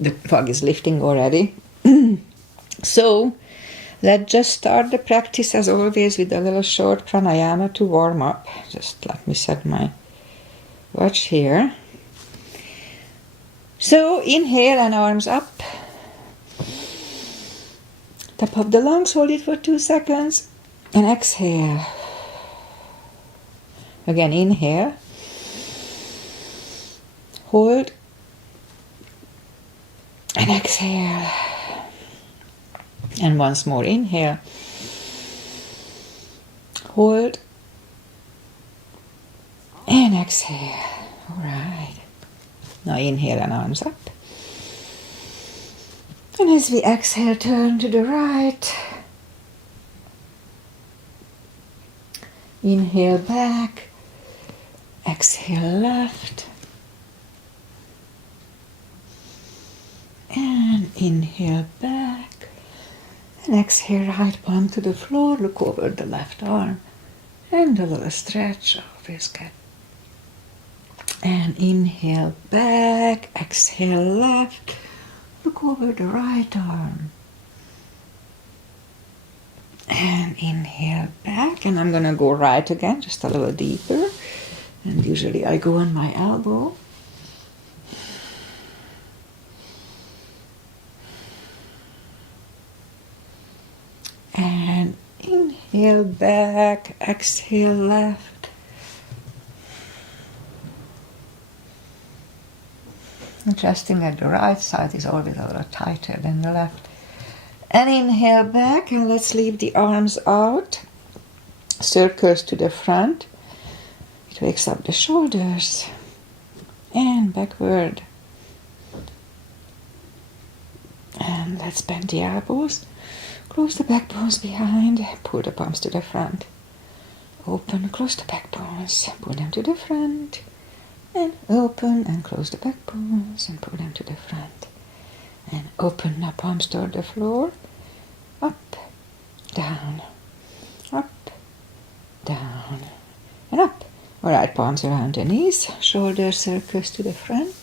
the fog is lifting already. So let's just start the practice as always with a little short pranayama to warm up. Just let me set my watch here. So inhale and arms up. Top of the lungs, hold it for 2 seconds. And exhale. Again, inhale. Hold. And exhale. And once more, inhale. Hold. And exhale. All right. Now inhale and arms up. And as we exhale, turn to the right. Inhale back. Exhale left. And inhale back. And exhale, right palm to the floor. Look over the left arm. And a little stretch. Always good. And inhale back. Exhale left. Look over the right arm. And inhale back. And I'm going to go right again, just a little deeper. And usually I go on my elbow. And inhale back. Exhale left. Interesting that the right side is always a little tighter than the left. And inhale back, and let's leave the arms out. Circles to the front. It wakes up the shoulders. And backward. And let's bend the elbows. Close the back bones behind. Pull the palms to the front. Open, close the back bones. Pull them to the front. And open and close the back bones and pull them to the front. And open the palms toward the floor. Up, down, up, down, and up. All right, palms around the knees, shoulder circles to the front.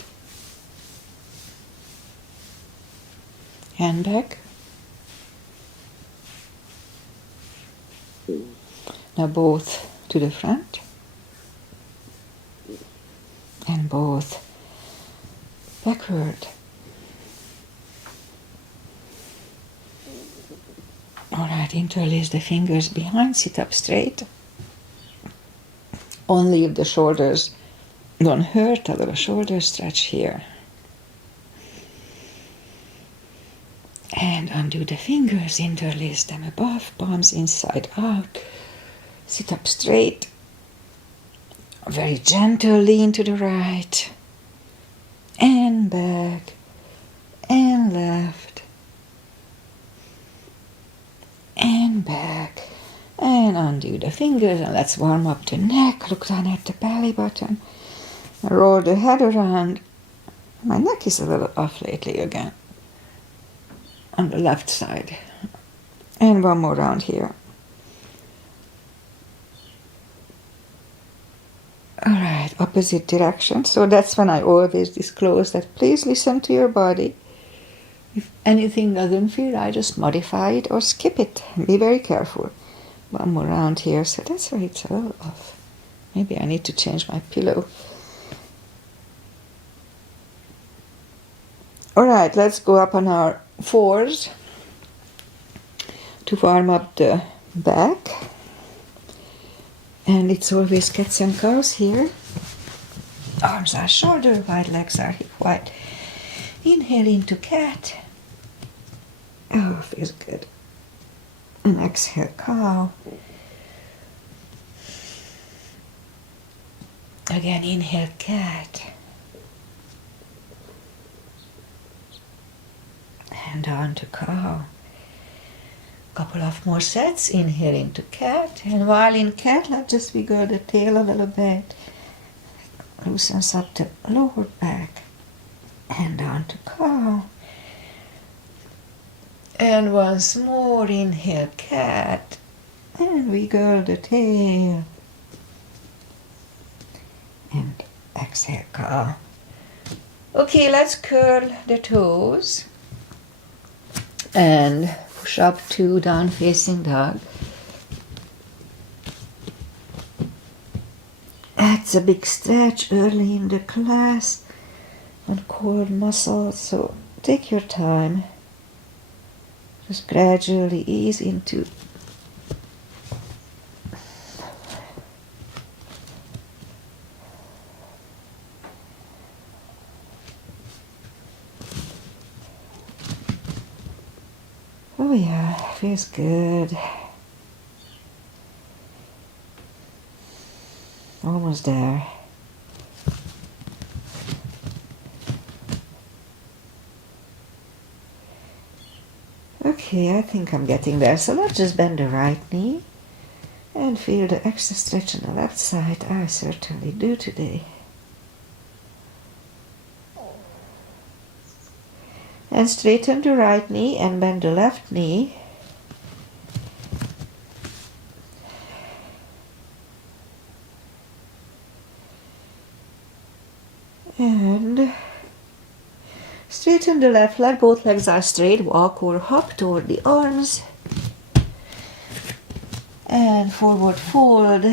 Hand back. Now both to the front. And both backward. Alright, interlace the fingers behind, sit up straight. Only if the shoulders don't hurt, a little shoulder stretch here. And undo the fingers, interlace them above, palms inside out. Sit up straight. Very gentle, lean to the right, and back, and left, and back, and undo the fingers, and let's warm up the neck, look down at the belly button, roll the head around. My neck is a little off lately again, on the left side, and one more round here. Alright, opposite direction. So that's when I always disclose that please listen to your body. If anything doesn't feel right, just modify it or skip it. Be very careful. One more round here. So that's where it's a little off. Maybe I need to change my pillow. Alright, let's go up on our fours to warm up the back. And it's always cats and cows here. Arms are shoulder wide, legs are hip wide. Inhale into cat. Oh, feels good. And exhale, cow. Again, inhale, cat. And down to cow. Couple of more sets. Inhale into cat, and while in cat, let's just wiggle the tail a little bit. Loosens up the lower back, and down to cow. And once more, inhale cat, and wiggle the tail, and exhale cow. Okay, let's curl the toes and push up to down facing dog. That's a big stretch early in the class on core muscles, so take your time. Just gradually ease into oh yeah, feels good. Almost there. Okay, I think I'm getting there. So let's just bend the right knee and feel the extra stretch on the left side. I certainly do today. And straighten the right knee and bend the left knee. And straighten the left leg. Both legs are straight. Walk or hop toward the arms. And forward fold.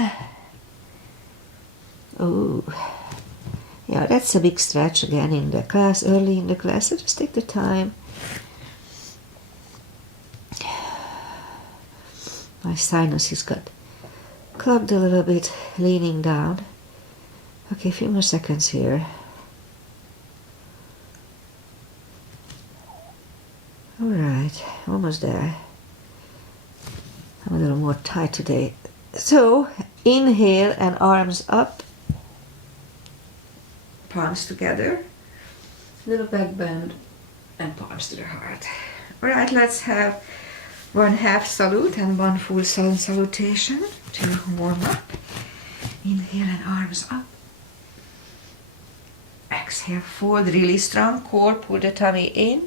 Oh, yeah, that's a big stretch again in the class, early in the class. So just take the time. My sinuses got clogged a little bit, leaning down. Okay, a few more seconds here. All right, almost there. I'm a little more tight today. So, inhale and arms up. Palms together. Little back bend and palms to the heart. All right, let's have one half salute and one full sun salutation to warm up. Inhale and arms up. Exhale, fold, really strong core, pull the tummy in.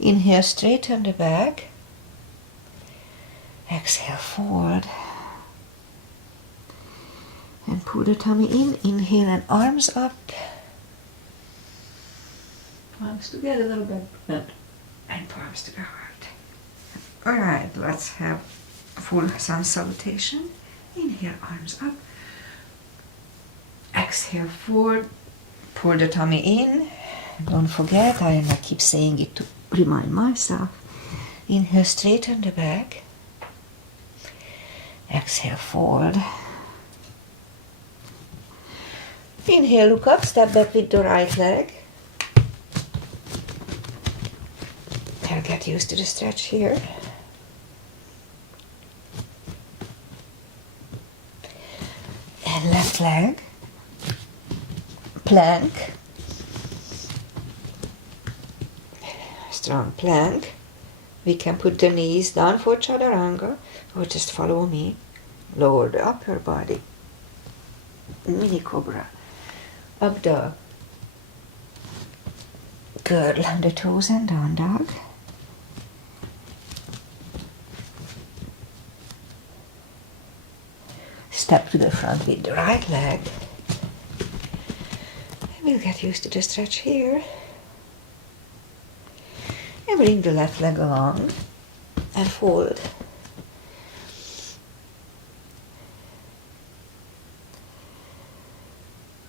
Inhale, straighten the back. Exhale, forward. And pull the tummy in. Inhale and arms up. Palms together, little bit bend. And palms to the heart. Alright, let's have a full sun salutation. Inhale, arms up. Exhale, forward. Pull the tummy in. Don't forget, I keep saying it to remind myself. Inhale, straighten the back. Exhale, forward. Inhale, look up, step back with the right leg. I'll get used to the stretch here. And left leg. Plank. Strong plank. We can put the knees down for chaturanga or just follow me. Lower the upper body. Mini cobra. Up dog. Curl the toes and down dog. Step to the front with the right leg. We'll get used to the stretch here. And bring the left leg along and fold.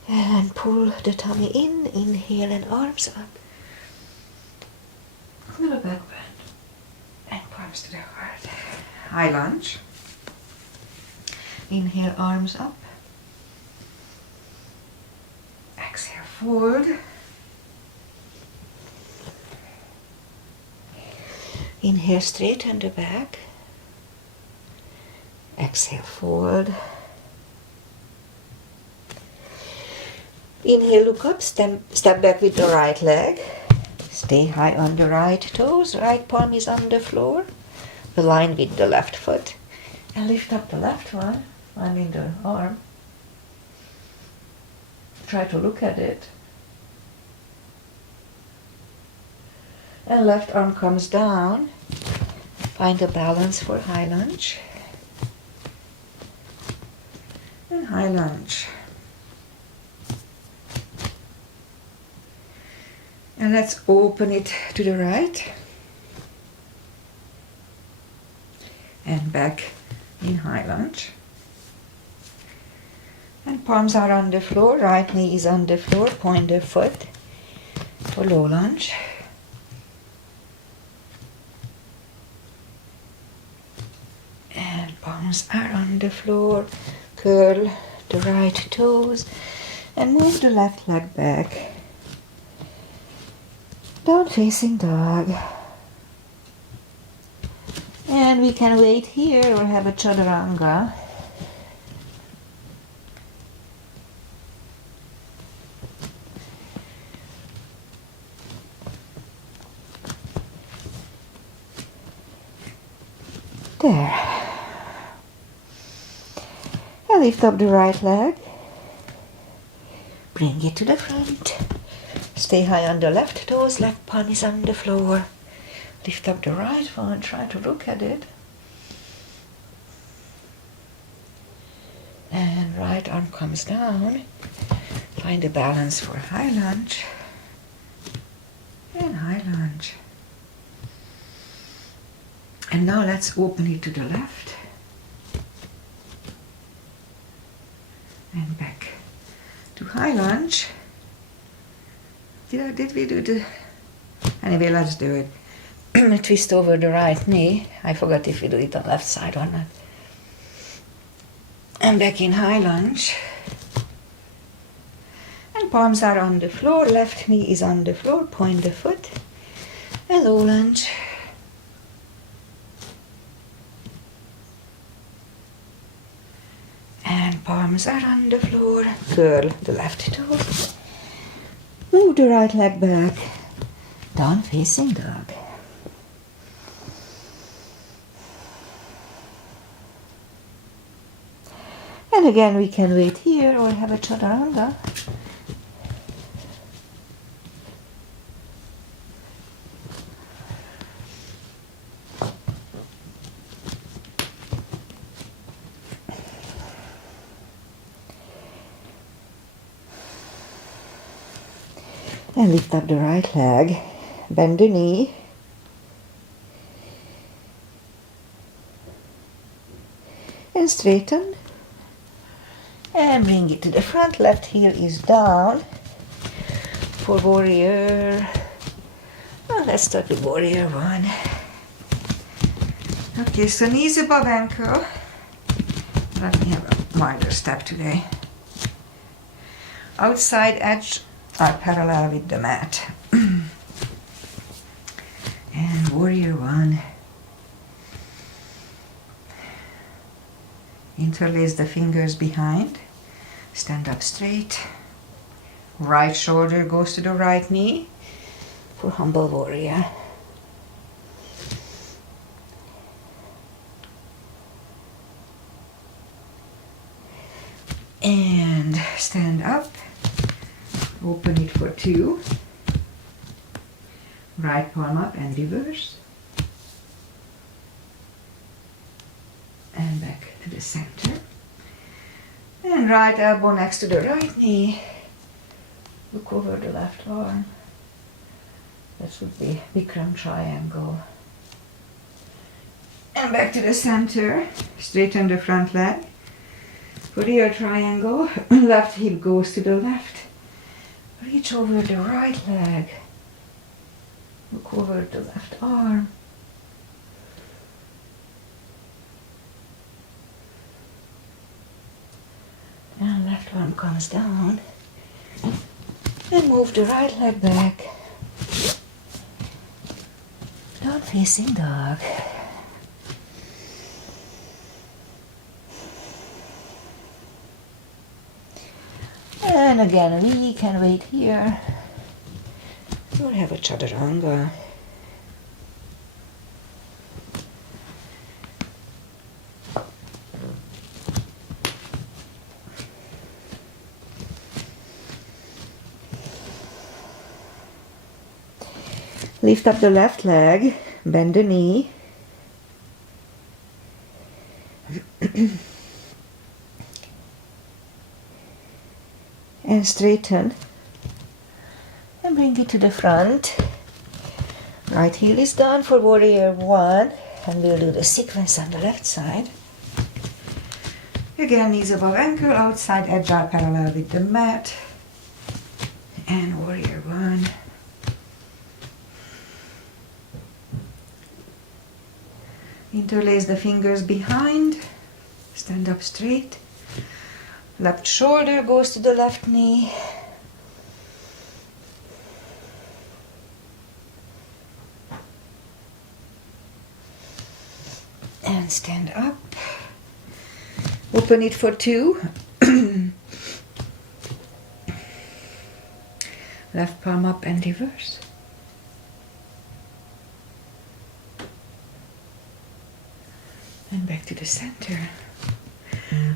And pull the tummy in, inhale and arms up. Little back bend and palms to the heart. High lunge. Inhale, arms up. Exhale, forward. Inhale, straighten the back. Exhale, forward. Inhale, look up, step back with the right leg. Stay high on the right toes, right palm is on the floor. Align with the left foot. And lift up the left one, in the arm. Try to look at it. And left arm comes down. Find a balance for high lunge. And high lunge. And let's open it to the right. And back in high lunge. And palms are on the floor, right knee is on the floor, point the foot for low lunge. And palms are on the floor, curl the right toes and move the left leg back. Down facing dog. And we can wait here or have a chaturanga. There. And lift up the right leg. Bring it to the front. Stay high on the left toes, left palm is on the floor. Lift up the right one, try to look at it. And right arm comes down. Find a balance for high lunge. And high lunge. And now let's open it to the left. And back to high lunge. Did we do the... Anyway, let's do it. Twist over the right knee. I forgot if we do it on left side or not. And back in high lunge. And palms are on the floor. Left knee is on the floor. Point the foot. And low lunge. And palms are on the floor. Curl the left toe. Move the right leg back. Down facing dog. And again we can wait here or have a chaturanga. And lift up the right leg, bend the knee. And straighten. And bring it to the front, left heel is down. For warrior. Well, let's start with warrior one. Okay, so knees above ankle. Let me have a milder step today. Outside edge are parallel with the mat. And warrior one. Interlace the fingers behind. Stand up straight. Right shoulder goes to the right knee for humble warrior. And stand up. Open it for two. Right palm up and reverse. And back to the center. And right elbow next to the right knee. Look over the left arm. That would be Bikram triangle. And back to the center. Straighten the front leg. Warrior triangle. Left hip goes to the left. Reach over the right leg. Look over the left arm. And left arm comes down. And move the right leg back. Down facing dog. And again, we can wait here. We'll have a chaturanga. Lift up the left leg, bend the knee. And straighten. And bring it to the front. Right heel is done for warrior one. And we'll do the sequence on the left side. Again, knees above ankle, outside edge are parallel with the mat. And warrior one. Interlace the fingers behind. Stand up straight. Left shoulder goes to the left knee. And stand up. Open it for two. Left palm up and reverse. And back to the center.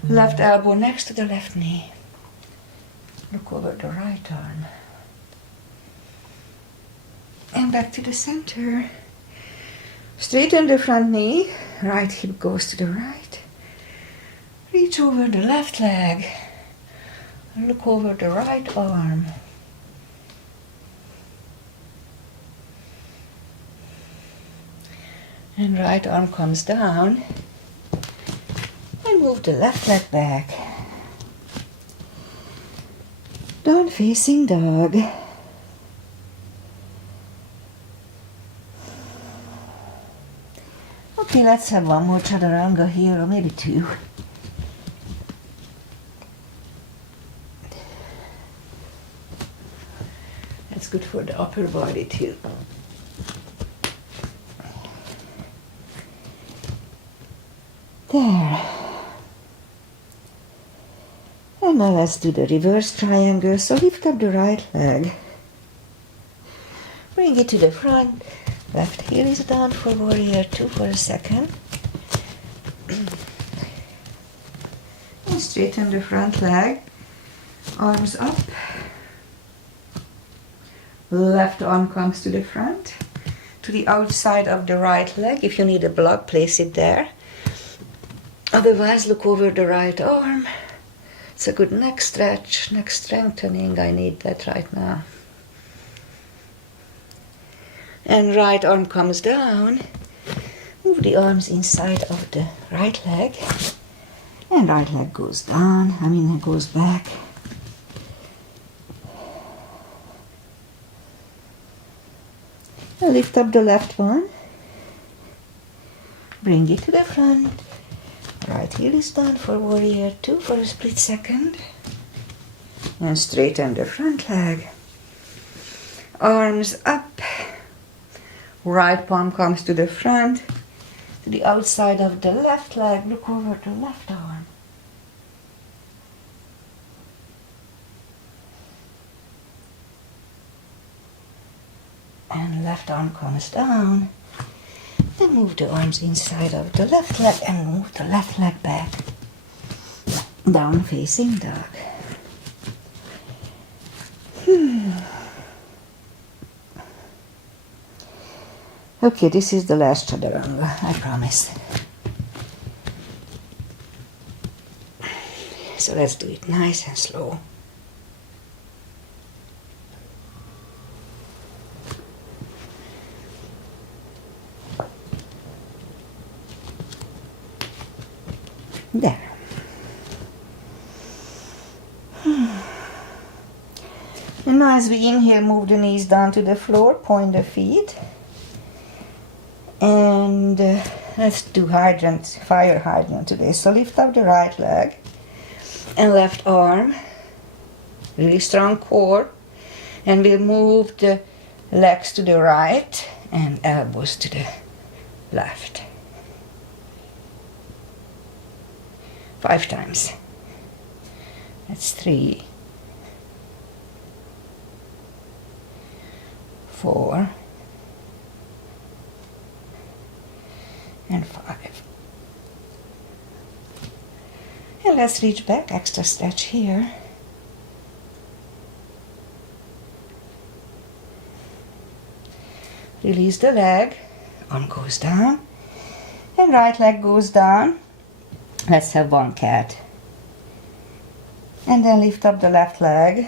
Left elbow next to the left knee. Look over the right arm. And back to the center. Straighten the front knee. Right hip goes to the right. Reach over the left leg. Look over the right arm. And right arm comes down. And move the left leg back. Down facing dog. Okay, let's have one more chaturanga here, or maybe two. That's good for the upper body too. There. And now let's do the reverse triangle. So lift up the right leg. Bring it to the front. Left heel is down for warrior two for a second. And straighten the front leg. Arms up. Left arm comes to the front. To the outside of the right leg. If you need a block, place it there. Otherwise, look over the right arm. It's a good neck stretch, neck strengthening. I need that right now. And right arm comes down. Move the arms inside of the right leg. And right leg goes down, it goes back. And lift up the left one. Bring it to the front. Right heel is down for warrior two for a split second. And straighten the front leg. Arms up. Right palm comes to the front. To the outside of the left leg. Look over the left arm. And left arm comes down. Then move the arms inside of the left leg and move the left leg back. Down facing dog. Okay, this is the last chaturanga, I promise. So let's do it nice and slow. There. And now as we inhale, move the knees down to the floor, point the feet. And let's do hydrant, fire hydrant today. So lift up the right leg and left arm. Really strong core. And we'll move the legs to the right and elbows to the left. 5 times. That's 3, 4, and 5. And let's reach back, extra stretch here. Release the leg, arm goes down, and right leg goes down. Let's have one cat. And then lift up the left leg.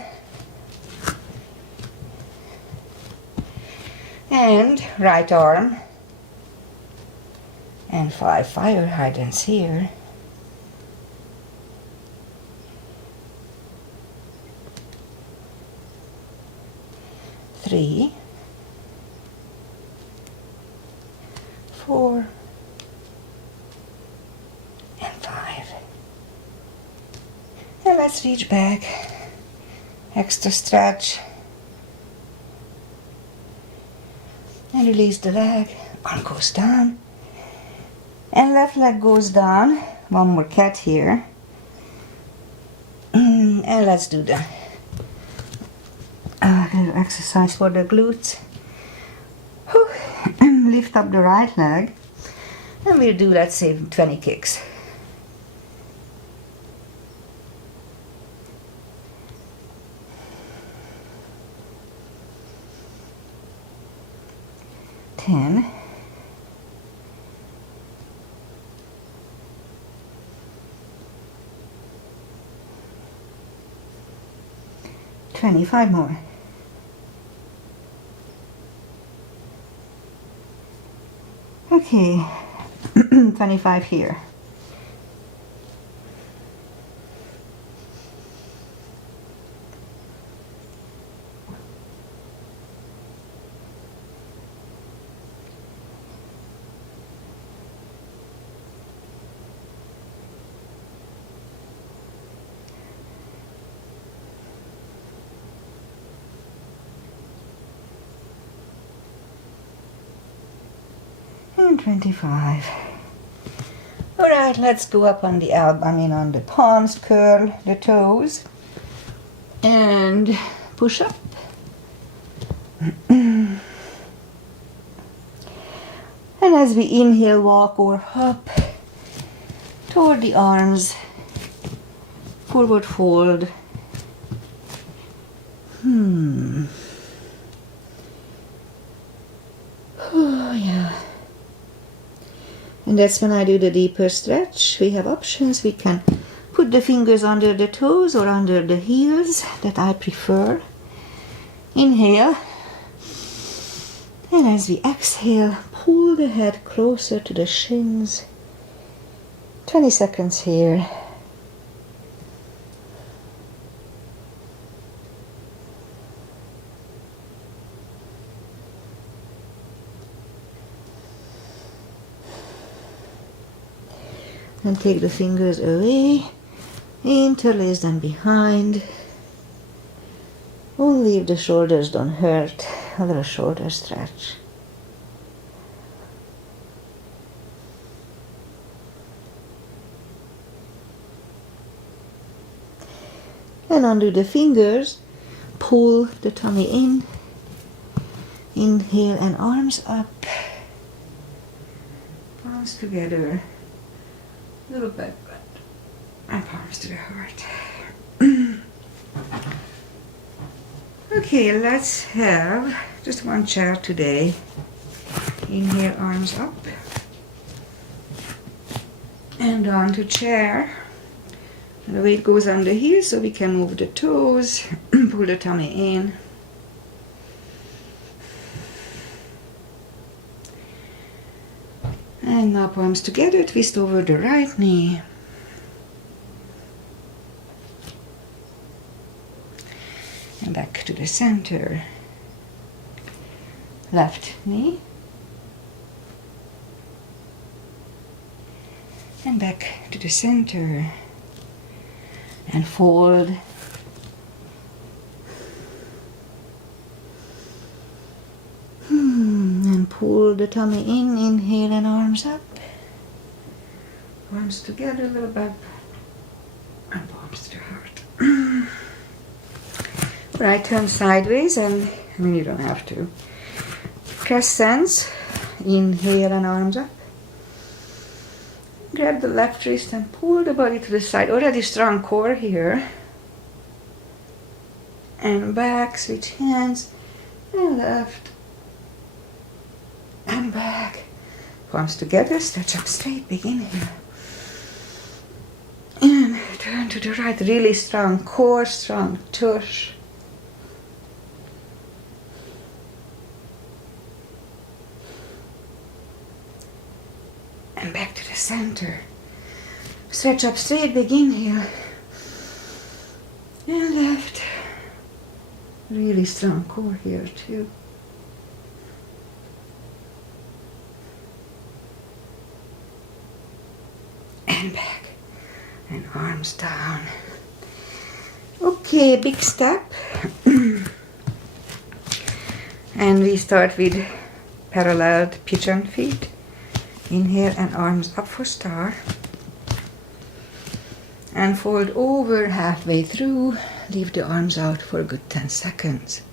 And right arm. And 5 fire hydrants here. Three, 4, and 5. And let's reach back. Extra stretch. And release the leg. Arm goes down. And left leg goes down. One more cat here. And let's do the exercise for the glutes. Lift up the right leg. And we'll do, let's say, 20 kicks. Ten. 25 more. Okay, 25 here. And 25. All right, let's go up on the on the palms, curl the toes, and push up. And as we inhale, walk or hop toward the arms, forward fold. Oh, yeah. And that's when I do the deeper stretch. We have options. We can put the fingers under the toes or under the heels, that I prefer. Inhale. And as we exhale, pull the head closer to the shins. 20 seconds here. And take the fingers away, interlace them behind. Only if the shoulders don't hurt, a little shoulder stretch. And undo the fingers, pull the tummy in, inhale and arms up, palms together. Little back bend and palms to the heart. Okay, let's have just one chair today. Inhale, arms up. And on to chair. And the weight goes on the heels so we can move the toes, pull the tummy in. And now palms together, twist over the right knee. And back to the center. Left knee. And back to the center. And fold. And pull the tummy in, inhale and arms up. Arms together, a little back. And palms to the heart. Right, turn sideways, and you don't have to. Crescents. Inhale and arms up. Grab the left wrist and pull the body to the side. Already strong core here. And back, switch hands. And left. And back. Palms together, stretch up straight, big inhale. And turn to the right, really strong core, strong tush. And back to the center. Stretch up straight, big inhale. And left. Really strong core here too. And back. And arms down. Okay, big step. And we start with paralleled pigeon feet. Inhale and arms up for star. And fold over halfway through. Leave the arms out for a good 10 seconds.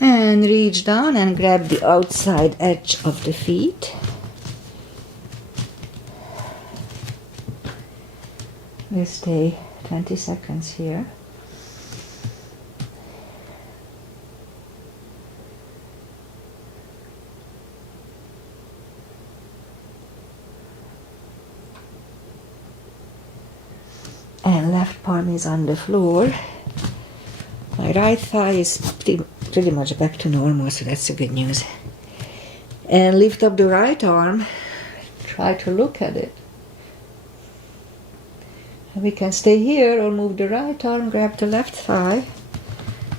And reach down and grab the outside edge of the feet. We'll stay 20 seconds here. And left palm is on the floor. My right thigh is pretty much back to normal, so that's the good news. And lift up the right arm. Try to look at it. And we can stay here or move the right arm, grab the left thigh,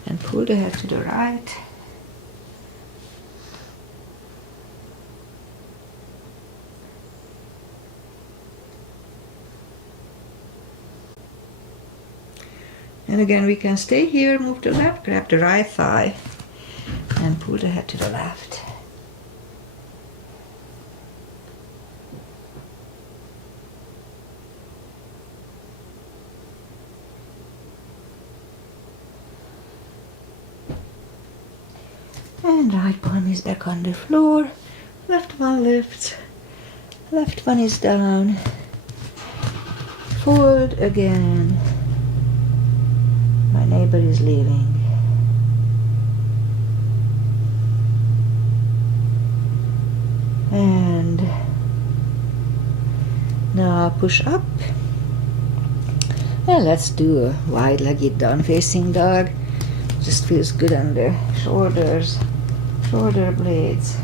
and pull the head to the right. And again, we can stay here, move the left, grab the right thigh, and pull the head to the left. And right palm is back on the floor, left one lifts, left one is down, fold again. My neighbor is leaving. And now push up. And let's do a wide-legged down-facing dog. Just feels good under shoulders, shoulder blades.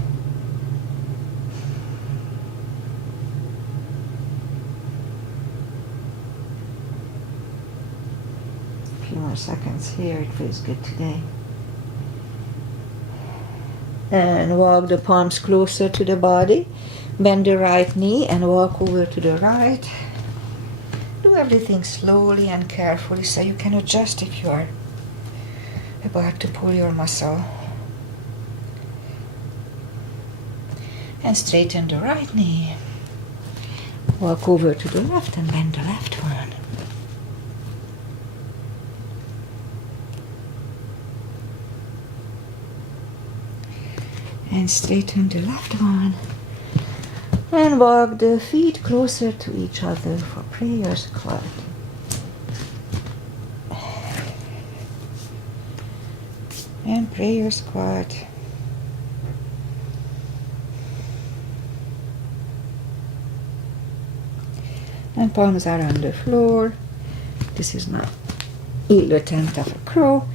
More seconds here, it feels good today. And walk the palms closer to the body. Bend the right knee and walk over to the right. Do everything slowly and carefully so you can adjust if you are about to pull your muscle. And straighten the right knee. Walk over to the left and bend the left one. And straighten the left one. And walk the feet closer to each other for prayer squat. And prayer squat. And palms are on the floor. This is my little attempt of a crow.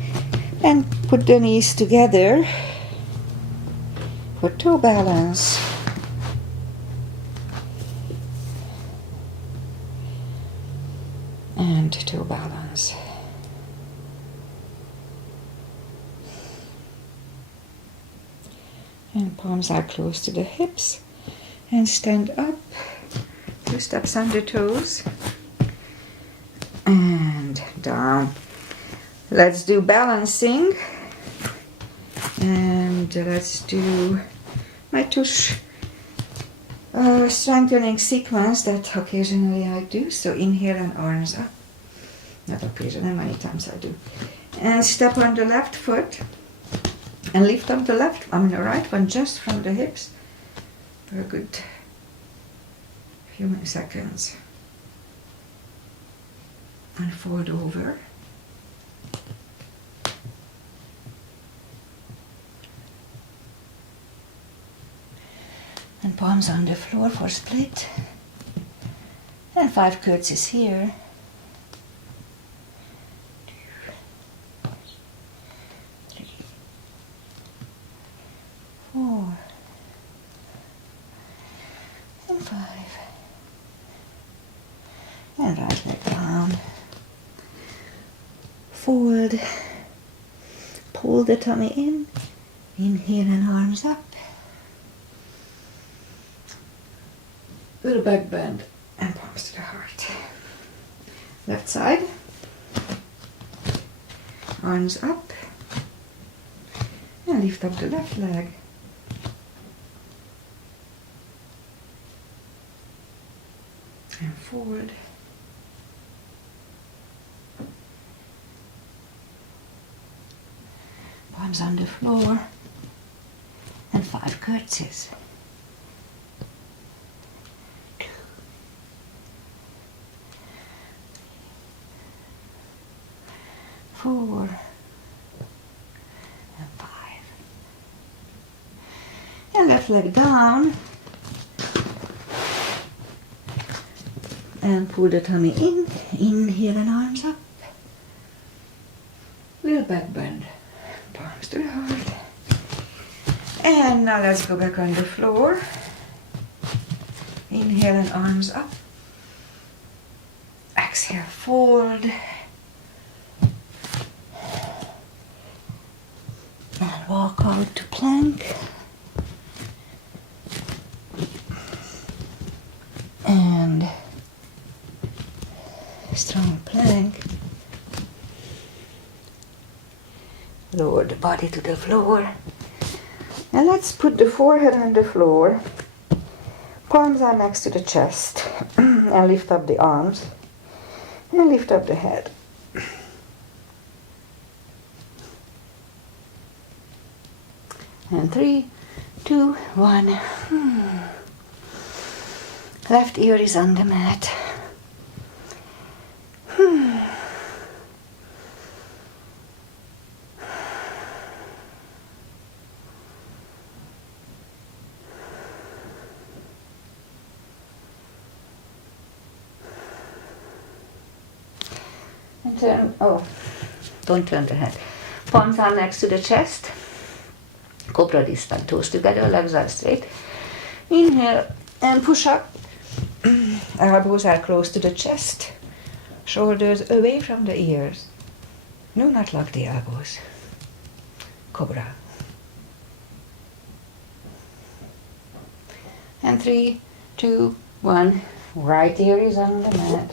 And put the knees together for toe balance. And toe balance. And palms are close to the hips. And stand up. 2 steps on the toes. And down. Let's do balancing. And let's do my tush strengthening sequence that occasionally I do. So inhale and arms up. Not occasionally, many times I do. And step on the left foot. And lift up the the right one just from the hips for a good few seconds. And fold over. And palms on the floor for split. And 5 curtsies here. 2, 3, And right leg down. Fold. Pull the tummy in. Inhale and arms up. Little back bend and palms to the heart. Left side. Arms up. And lift up the left leg. And forward. Palms on the floor. And 5 curtsies. 2, 4, and 5. And left leg down. And pull the tummy in. Inhale and arms up. Little back bend. Palms to the heart. And now let's go back on the floor. Inhale and arms up. Exhale, fold. And walk out to plank. And strong plank. Lower the body to the floor. And let's put the forehead on the floor. Palms are next to the chest. And lift up the arms. And lift up the head. And 3, 2, 1. Left ear is on the mat. And turn, don't turn the head. Palms are next to the chest. Cobra distant, toes together, legs are straight. Inhale and push up. Elbows are close to the chest. Shoulders away from the ears. Do not lock the elbows. Cobra. And 3, 2, 1. Right ear is on the mat.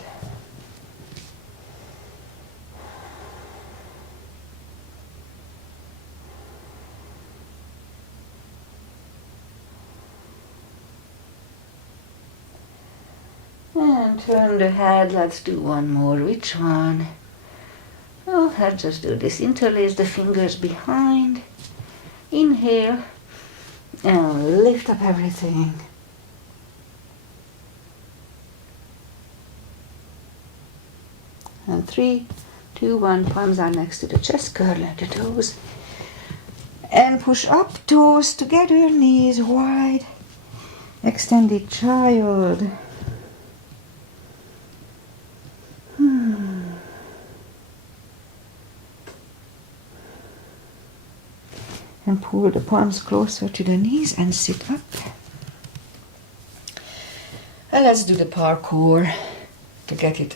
And turn the head. Let's do one more. Which one? Oh, let's just do this. Interlace the fingers behind. Inhale. And lift up everything. And 3, 2, 1. Palms are next to the chest. Curl at the toes. And push up. Toes together. Knees wide. Extended child. And pull the palms closer to the knees and sit up. And let's do the parkour to get it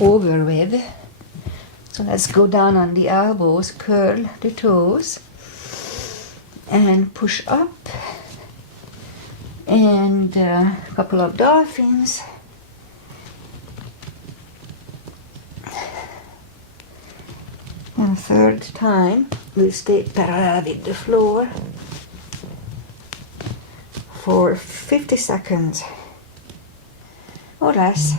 over with. So let's go down on the elbows, curl the toes, and push up. And a couple of dolphins. And third time, we'll stay parallel with the floor for 50 seconds or less.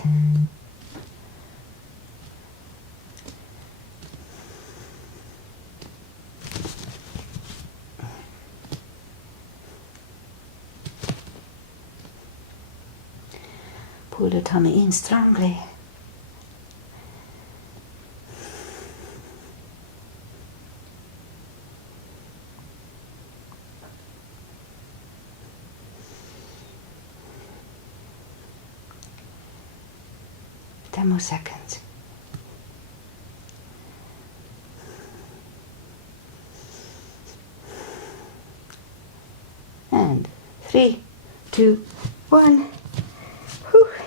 Pull the tummy in strongly. More seconds. And 3, 2, 1.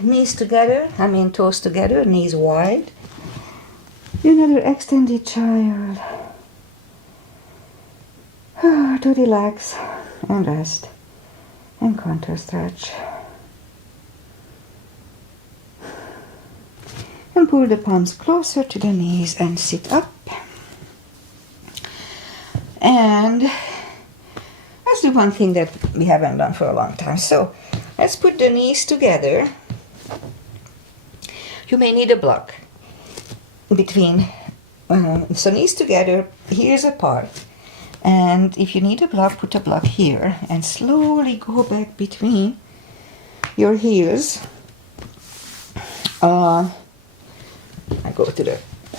knees together, toes together, knees wide. Another extended child. To relax and rest and counter stretch. And pull the palms closer to the knees and sit up. And let's do one thing that we haven't done for a long time. So let's put the knees together. You may need a block between, so knees together, heels apart. And if you need a block, put a block here and slowly go back between your heels. I go to the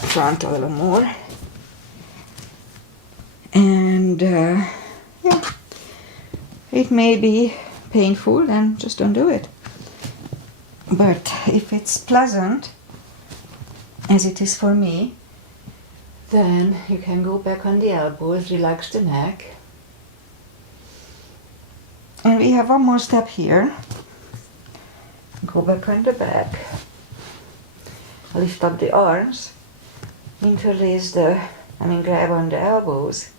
front a little more. And yeah, it may be painful, then just don't do it. But if it's pleasant, as it is for me, then you can go back on the elbows, relax the neck. And we have one more step here. Go back on the back. Lift up the arms. Interlace grab on the elbows.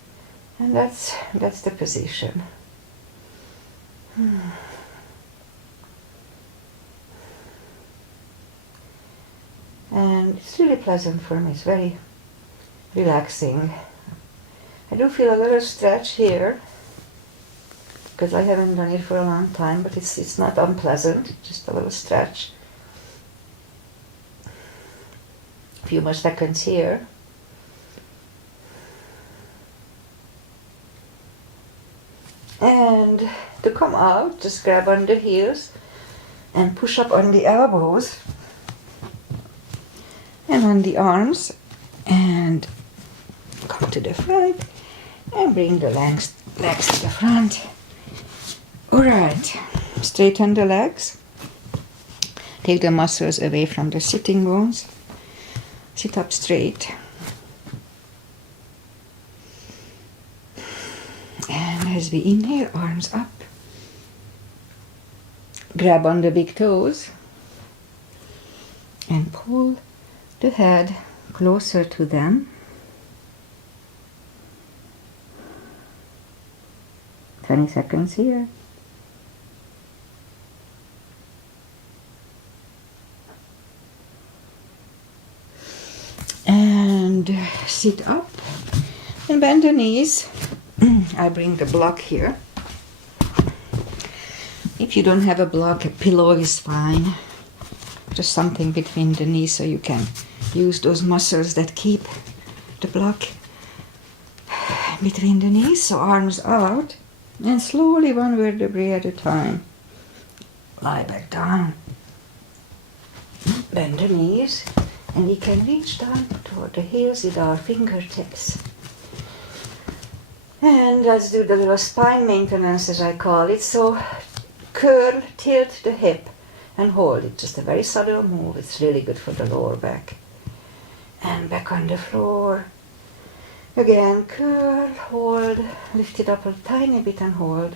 And that's the position. And it's really pleasant for me. It's very relaxing. I do feel a little stretch here because I haven't done it for a long time, but it's not unpleasant, just a little stretch. A few more seconds here. And to come out, just grab on the heels and push up on the elbows and on the arms and come to the front and bring the legs to the front. Alright, straighten the legs. Take the muscles away from the sitting bones. Sit up straight. And as we inhale, arms up. Grab on the big toes and pull the head closer to them. 20 seconds here. And sit up and bend the knees. I bring the block here. If you don't have a block, a pillow is fine. Just something between the knees so you can use those muscles that keep the block between the knees. So arms out and slowly one vertebrae at a time. Lie back down. Bend the knees and we can reach down toward the heels with our fingertips. And let's do the little spine maintenance, as I call it. So curl, tilt the hip and hold it. Just a very subtle move. It's really good for the lower back. And back on the floor. Again, curl, hold, lift it up a tiny bit and hold.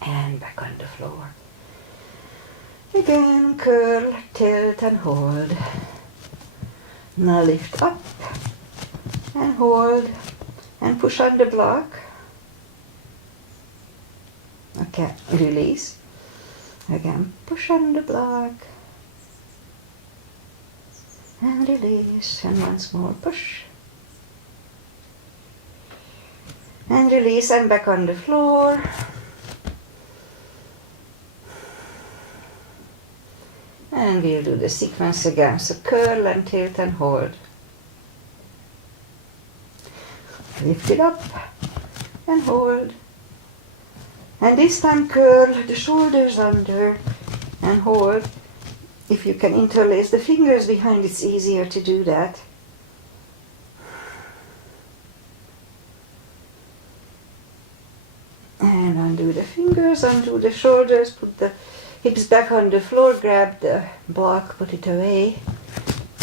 And back on the floor. Again, curl, tilt and hold. Now lift up and hold and push on the block. Okay, release. Again, push on the block. And release. And once more, push. And release and back on the floor. And we'll do the sequence again. So curl and tilt and hold. Lift it up and hold. And this time curl the shoulders under and hold. If you can interlace the fingers behind, it's easier to do that. And undo the fingers, undo the shoulders, put the hips back on the floor, grab the block, put it away.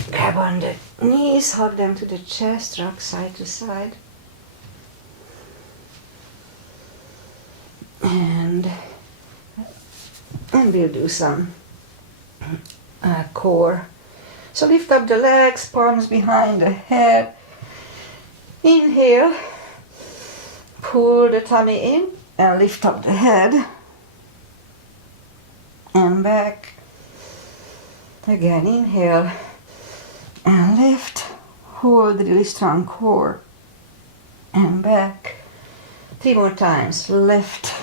Grab on the knees, hug them to the chest, rock side to side. And And we'll do some core. So lift up the legs, palms behind the head. Inhale, pull the tummy in and lift up the head. And back. Again, inhale and lift. Hold really strong core. And back. 3 more times. Lift,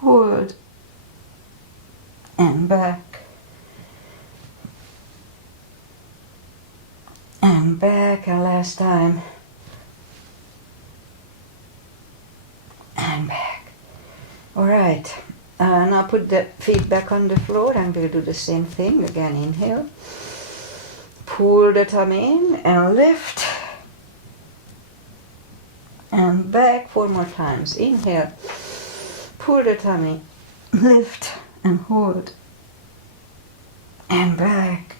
hold, and back. And back, and last time. And back. Alright, now put the feet back on the floor and we'll do the same thing. Again, inhale. Pull the tummy in and lift. And back 4 more times. Inhale. Pull the tummy. Lift and hold. And back.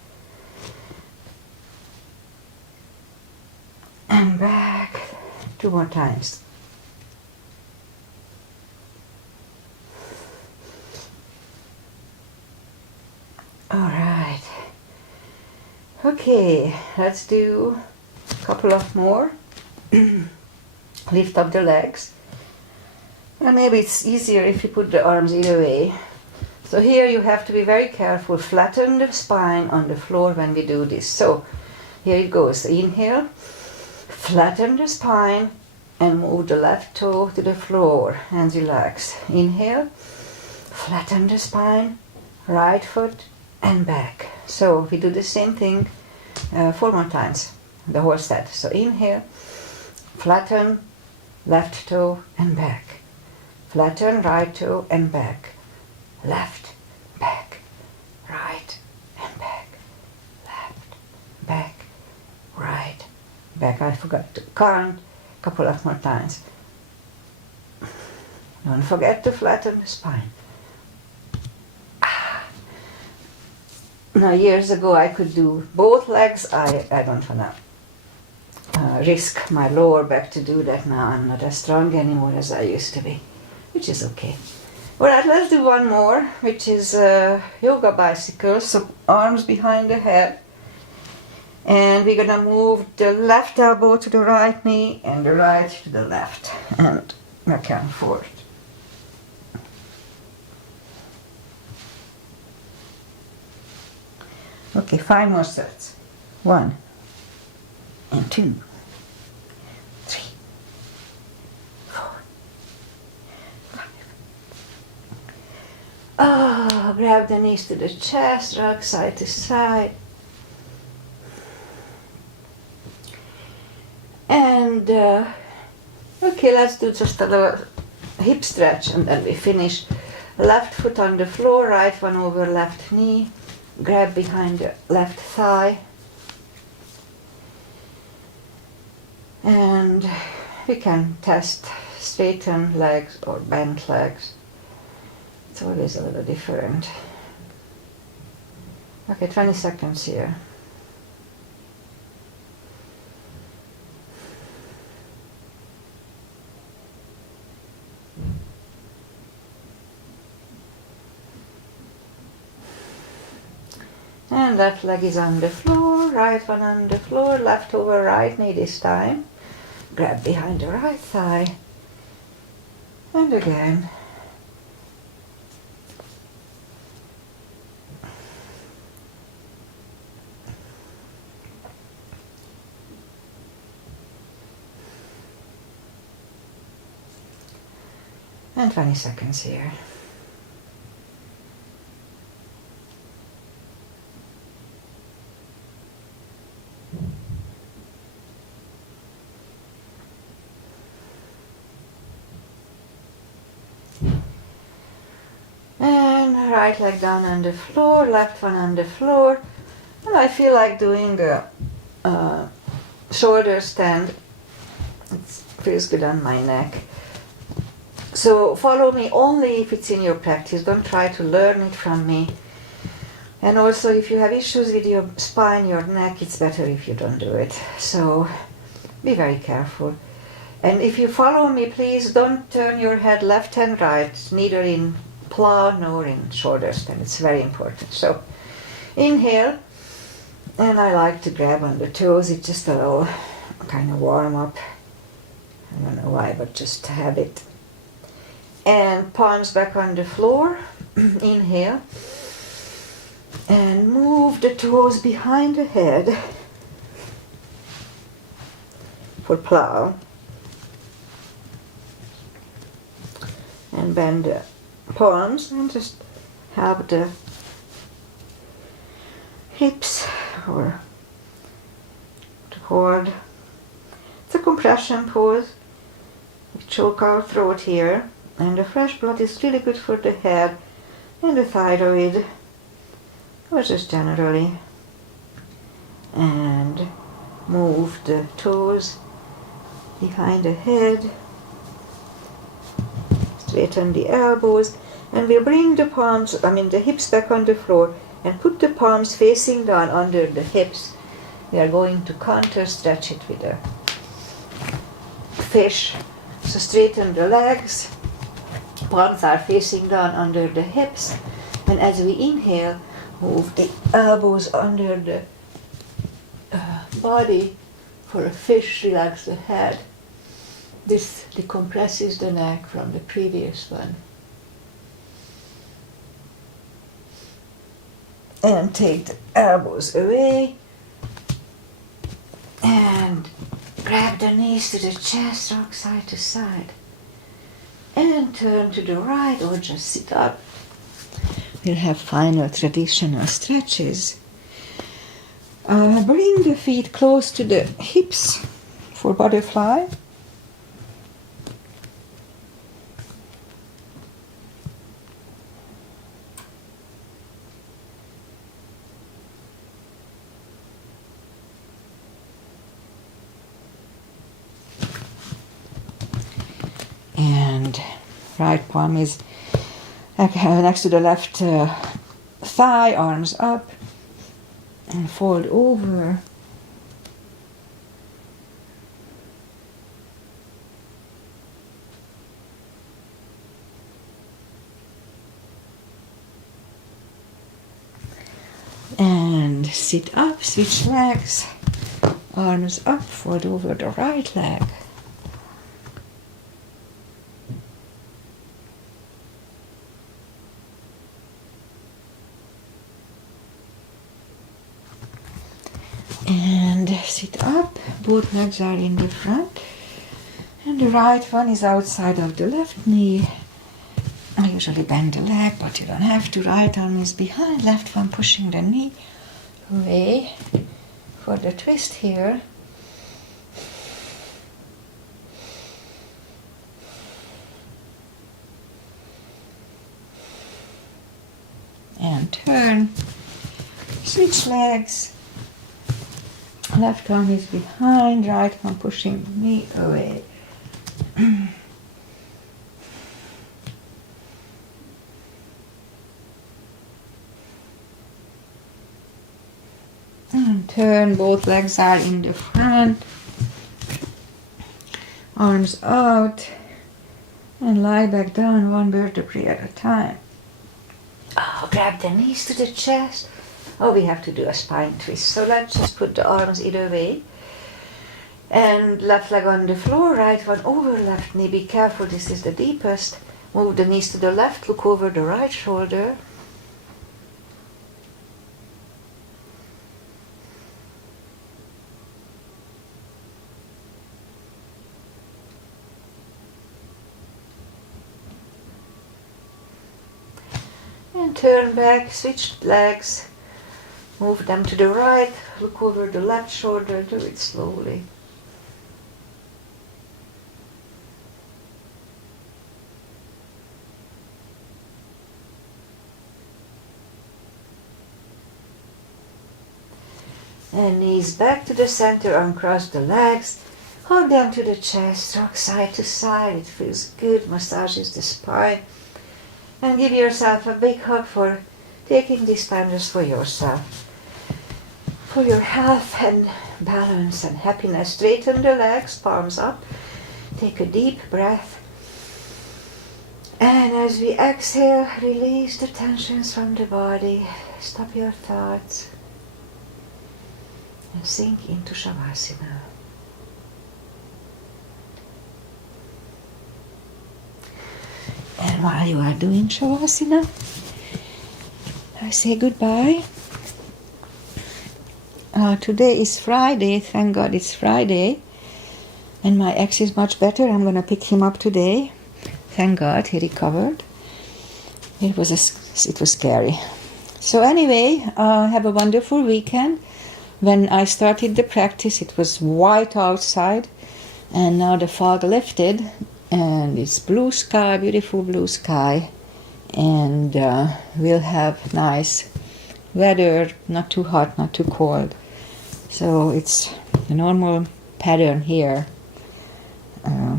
And back. 2 more times. Alright. Okay, let's do a couple of more. Lift up the legs. And maybe it's easier if you put the arms either way. So here you have to be very careful. Flatten the spine on the floor when we do this. So here it goes. Inhale. Flatten the spine and move the left toe to the floor and relax. Inhale. Flatten the spine. Right foot and back. So we do the same thing 4 more times. The whole set. So inhale. Flatten. Left toe and back. Flatten right toe and back. Left, back, right and back. Left, back, right, back. I forgot to count a couple of more times. Don't forget to flatten the spine. Now years ago I could do both legs. I don't wanna risk my lower back to do that now. I'm not as strong anymore as I used to be, which is okay. Alright, let's do one more, which is yoga bicycle. So arms behind the head. And we're gonna move the left elbow to the right knee and the right to the left. And back and forth. Okay, 5 more sets. 1 and 2. 3, 4, 5. Oh, grab the knees to the chest, rock side to side. And, okay, let's do just a little hip stretch and then we finish. Left foot on the floor, right one over left knee. Grab behind the left thigh. And we can test straighten legs or bent legs. It's always a little different. Okay, 20 seconds here. And left leg is on the floor, right one on the floor, left over right knee this time. Grab behind the right thigh. And again. And 20 seconds here. Right leg down on the floor, left one on the floor. And I feel like doing a shoulder stand. It feels good on my neck. So follow me only if it's in your practice. Don't try to learn it from me. And also if you have issues with your spine, your neck, it's better if you don't do it. So be very careful. And if you follow me, please don't turn your head left and right, neither in plow nor in shoulder stand. It's very important. So inhale, and I like to grab on the toes. It's just a little kind of warm up. I don't know why, but just habit. And palms back on the floor. Inhale. And move the toes behind the head for plow. And bend the palms and just have the hips or to hold. It's a compression pose. We choke our throat here, and the fresh blood is really good for the head and the thyroid, or just generally. And move the toes behind the head, straighten the elbows, and we'll bring the hips back on the floor and put the palms facing down under the hips. We are going to counter stretch it with a fish. So straighten the legs, palms are facing down under the hips, and as we inhale, move the elbows under the body for a fish, relax the head. This decompresses the neck from the previous one. And take the elbows away and grab the knees to the chest, rock side to side. And turn to the right or just sit up. We'll have final traditional stretches. Bring the feet close to the hips for butterfly. And right palm is next to the left thigh, arms up, and fold over. And sit up, switch legs, arms up, fold over the right leg. And sit up, both legs are in the front, and the right one is outside of the left knee. I usually bend the leg, but you don't have to. Right arm is behind, left one pushing the knee away for the twist here. And turn, switch legs. Left arm is behind, right arm pushing the knee away. And turn, both legs are in the front. Arms out. And lie back down, one vertebrae at a time. Oh, grab the knees to the chest. Oh, we have to do a spine twist. So let's just put the arms either way. And left leg on the floor, right one over left knee. Be careful, this is the deepest. Move the knees to the left, look over the right shoulder. And turn back, switch legs. Move them to the right, look over the left shoulder, do it slowly. And knees back to the center, uncross the legs, hold them to the chest, rock side to side, it feels good, massages the spine. And give yourself a big hug for taking this time just for yourself. For your health and balance and happiness. Straighten the legs, palms up. Take a deep breath. And as we exhale, release the tensions from the body. Stop your thoughts and sink into Shavasana. And while you are doing Shavasana, I say goodbye. Today is Friday, thank God it's Friday. And my ex is much better. I'm going to pick him up today. Thank God he recovered. It was scary. So anyway, have a wonderful weekend. When I started the practice, it was white outside. And now the fog lifted. And it's blue sky, beautiful blue sky. And we'll have nice weather, not too hot, not too cold. So it's the normal pattern here.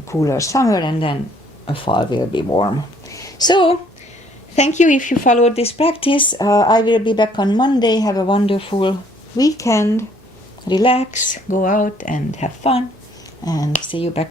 Cooler summer, and then a fall will be warm. So thank you if you followed this practice. I will be back on Monday. Have a wonderful weekend. Relax, go out and have fun, and see you back